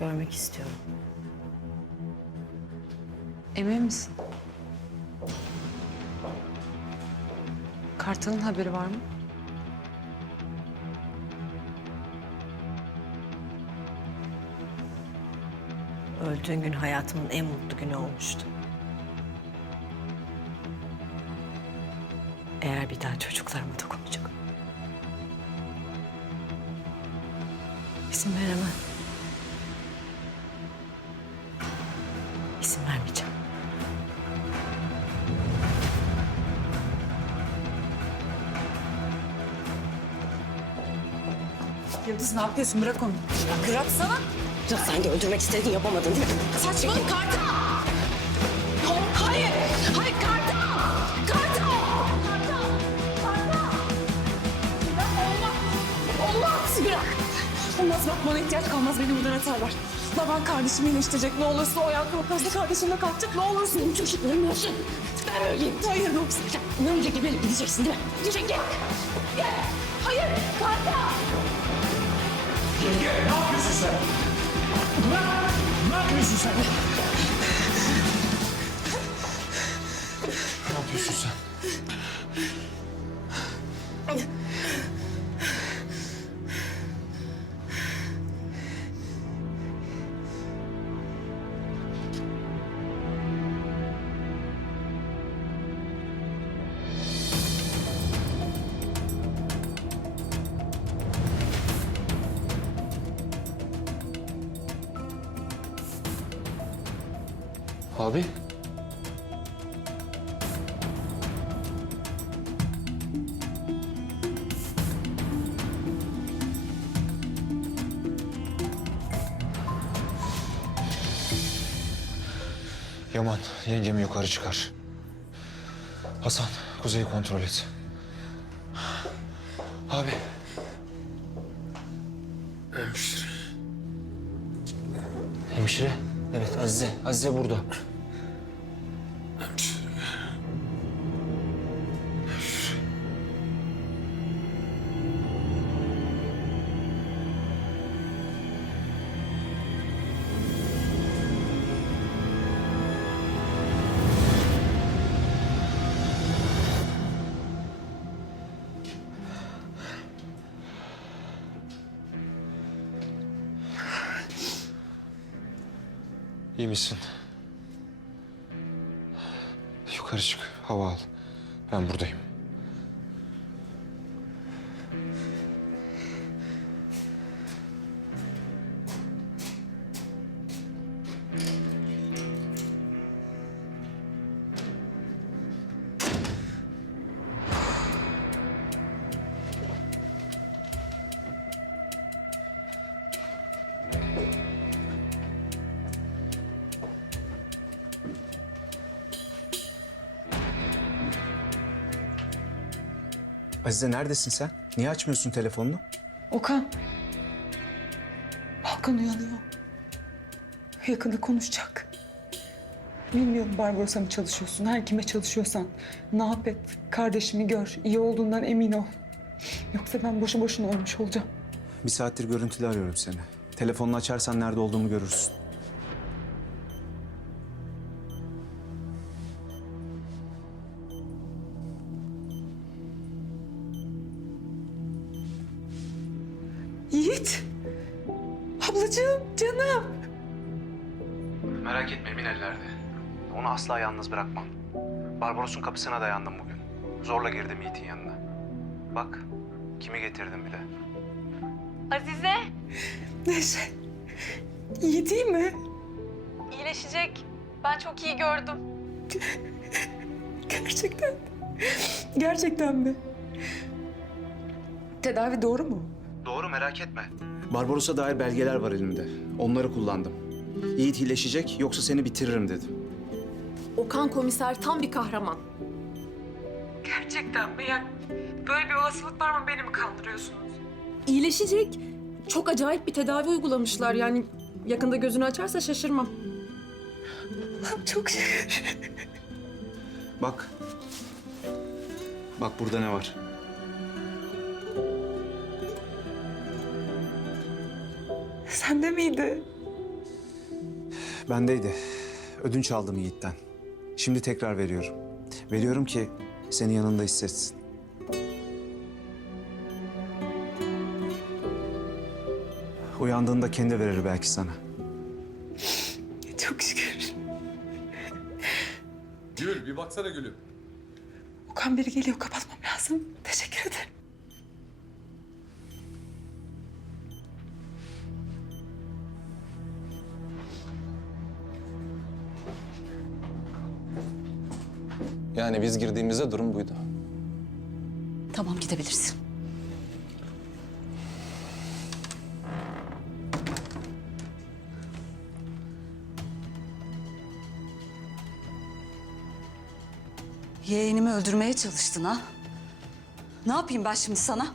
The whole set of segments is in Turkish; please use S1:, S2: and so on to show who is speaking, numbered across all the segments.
S1: Görmek istiyorum.
S2: Emin misin? Kartal'ın haberi var mı?
S1: Öldüğün gün hayatımın en mutlu günü olmuştu. Eğer bir daha çocuklarıma dokunacak. İzin veremem.
S2: Yıldız ne yapıyorsun? Bırak onu.
S3: Bıraksana. Ya sen de öldürmek istedin yapamadın değil mi? Saçmalık Kartal. Ha- Hayır. Hayır Kartal. Kartal. Kartal. Kartal. Bırak olmaz. Olmaz. Bırak. Olmaz bak bana ihtiyaç kalmaz beni buradan atarlar. Baban kardeşimi iyileştirecek ne olursa o ayağa kalkarsa kardeşimle kalkacak ne olursun. Bu çocukların olsun. Ben öleyim. Hayır yoksa. Ne önce geberip gideceksin değil mi? Gidecek gel. Gel. Hayır. Kartal.
S4: Yenge ne yapıyorsun sen? Bırak! Ne yapıyorsun sen? Abi. Yaman, yengemi yukarı çıkar. Hasan, Kuzey'i kontrol et. Abi. Hemşire. Hemşire? Evet, Azize. Azize burada. İyi misin? Yukarı çık, hava al. Ben buradayım.
S5: Azize neredesin sen? Niye açmıyorsun telefonunu?
S2: Okan. Hakan uyanıyor. Yakında konuşacak. Bilmiyorum Barbaros'a mı çalışıyorsun, her kime çalışıyorsan. Ne yap et, kardeşimi gör, iyi olduğundan emin ol. Yoksa ben boşu boşuna ölmüş olacağım.
S5: Bir saattir görüntülü arıyorum seni. Telefonunu açarsan nerede olduğumu görürsün. Onu asla yalnız bırakmam. Barbaros'un kapısına dayandım bugün. Zorla girdim Yiğit'in yanına. Bak kimi getirdim bile.
S6: Azize
S2: Neşe, iyi değil mi?
S6: iyileşecek. Ben çok iyi gördüm.
S2: Gerçekten. Gerçekten mi? Tedavi doğru mu?
S5: Doğru merak etme. Barbaros'a dair belgeler var elimde. Onları kullandım. Yiğit iyileşecek yoksa seni bitiririm dedim.
S3: Okan komiser tam bir kahraman.
S2: Gerçekten mi? Yani böyle bir olasılık var mı? Beni mi kandırıyorsunuz?
S3: İyileşecek. Çok acayip bir tedavi uygulamışlar yani yakında gözünü açarsa şaşırmam.
S2: Çok şükür.
S5: Bak. Bak burada ne var?
S2: Sende miydi?
S5: Bendeydi. Ödünç aldım Yiğit'ten. Şimdi tekrar veriyorum. Veriyorum ki seni yanında hissetsin. Uyandığında kendi verir belki sana.
S6: Çok şükür.
S7: Gül bir baksana gülüm.
S6: Okan biri geliyor kapatmam lazım. Teşekkür ederim.
S7: Yani biz girdiğimizde durum buydu.
S8: Tamam gidebilirsin. Yeğenimi öldürmeye çalıştın ha? Ne yapayım ben şimdi sana?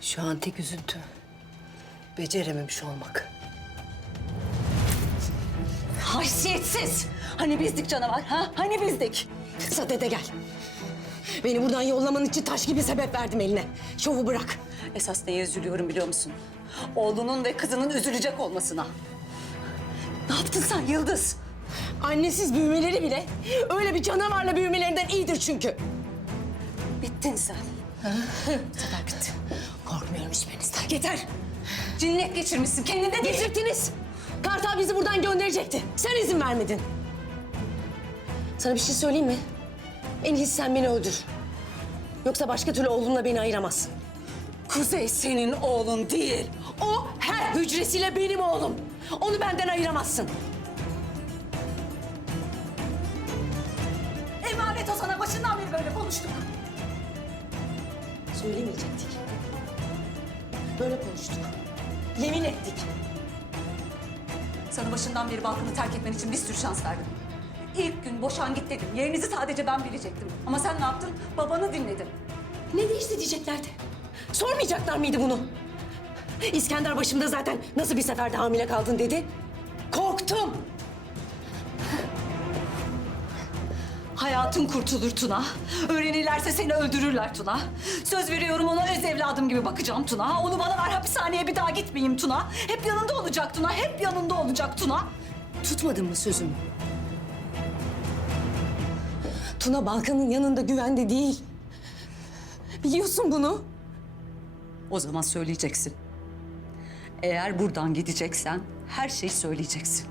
S1: Şu an tek üzüntüm. Becerememiş olmak.
S8: Haysiyetsiz! Hani bizdik canavar ha? Hani bizdik?
S9: Sadede gel. Beni buradan yollaman için taş gibi sebep verdim eline. Şovu bırak.
S8: Esas neye üzülüyorum biliyor musun? Oğlunun ve kızının üzülecek olmasına. Ne yaptın sen Yıldız?
S9: Annesiz büyümeleri bile öyle bir canavarla büyümelerinden iyidir çünkü.
S8: Bittin sen.
S9: Sefer bitti. Korkmuyorum hiçbirinizden.
S8: Yeter. Cinnet geçirmişsin. Kendinde.
S9: Geçirttiniz. Kartal bizi buradan gönderecekti. Sen izin vermedin. Sana bir şey söyleyeyim mi? En iyisi sen beni öldür. Yoksa başka türlü oğlumla beni ayıramazsın.
S8: Kuzey senin oğlun değil.
S9: O her hücresiyle benim oğlum. Onu benden ayıramazsın.
S8: Emanet o sana başından beri böyle konuştuk.
S9: Söylemeyecektik. Böyle konuştuk. Yemin ettik.
S8: Sana başından beri balkını terk etmen için bir sürü şans verdim. İlk gün boşan git dedim. Yerinizi sadece ben bilecektim. Ama sen ne yaptın? Babanı dinledin.
S9: Ne değişti diyeceklerdi. Sormayacaklar mıydı bunu? İskender başımda zaten nasıl bir seferde hamile kaldın dedi. Korktum.
S8: Hayatın kurtulur Tuna. Öğrenirlerse seni öldürürler Tuna. Söz veriyorum ona öz evladım gibi bakacağım Tuna. Onu bana ver hapishaneye bir daha gitmeyeyim Tuna. Hep yanında olacak Tuna. Hep yanında olacak Tuna.
S9: Tutmadın mı sözümü? Tuna Balkan'ın yanında güvende değil. Biliyorsun bunu.
S8: O zaman söyleyeceksin. Eğer buradan gideceksen her şeyi söyleyeceksin.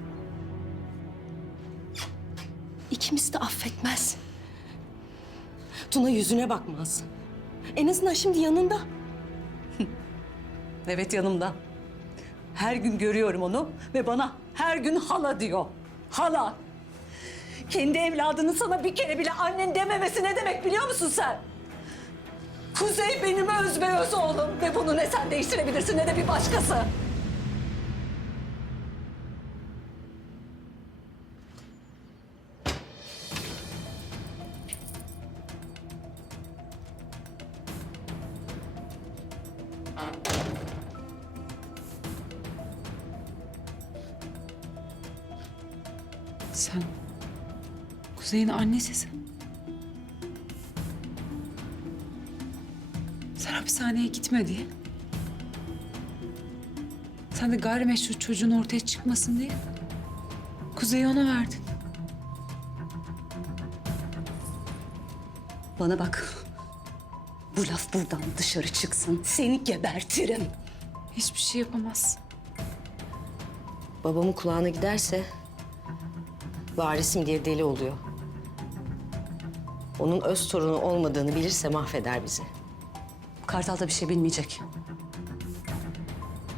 S9: İkimiz de affetmez. Tuna yüzüne bakmaz. En azından şimdi yanında.
S8: Evet yanımda. Her gün görüyorum onu ve bana her gün hala diyor. Hala. Kendi evladının sana bir kere bile annen dememesi ne demek biliyor musun sen? Kuzey benim öz ve öz oğlum ve bunu ne sen değiştirebilirsin ne de bir başkası.
S6: Sen Kuzey'in annesisin. Sen hapishaneye gitme diye. Sen de gayrimeşru çocuğun ortaya çıkmasın diye. Kuzey'i ona verdin.
S8: Bana bak. Bu laf buradan dışarı çıksın. Seni gebertirim.
S6: Hiçbir şey yapamaz.
S9: Babamın kulağına giderse varisim diye deli oluyor. Onun öz torunu olmadığını bilirse mahveder bizi.
S8: Kartal da bir şey bilmeyecek.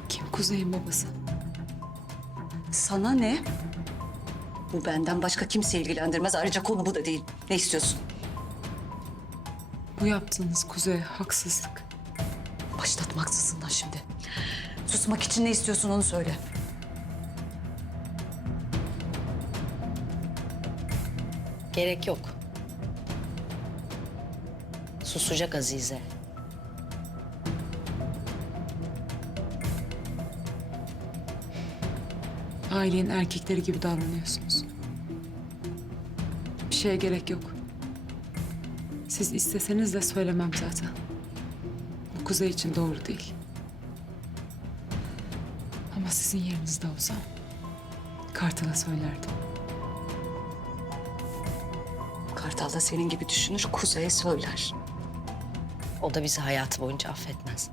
S6: Kim Kuzey'in babası?
S8: Sana ne? Bu benden başka kimse ilgilendirmez. Ayrıca konu bu da değil. Ne istiyorsun?
S6: Bu yaptığınız Kuzey'e haksızlık.
S8: Başlatma haksızlığından şimdi. Susmak için ne istiyorsun onu söyle.
S9: Gerek yok. Susacak Azize.
S6: Ailenin erkekleri gibi davranıyorsunuz. Bir şeye gerek yok. Siz isteseniz de söylemem zaten. Bu Kuzey için doğru değil. Ama sizin yerinizde olsam Kartal'a söylerdim.
S8: Kartal da senin gibi düşünür, Kuzey'e söyler.
S1: O da bizi hayatı boyunca affetmez.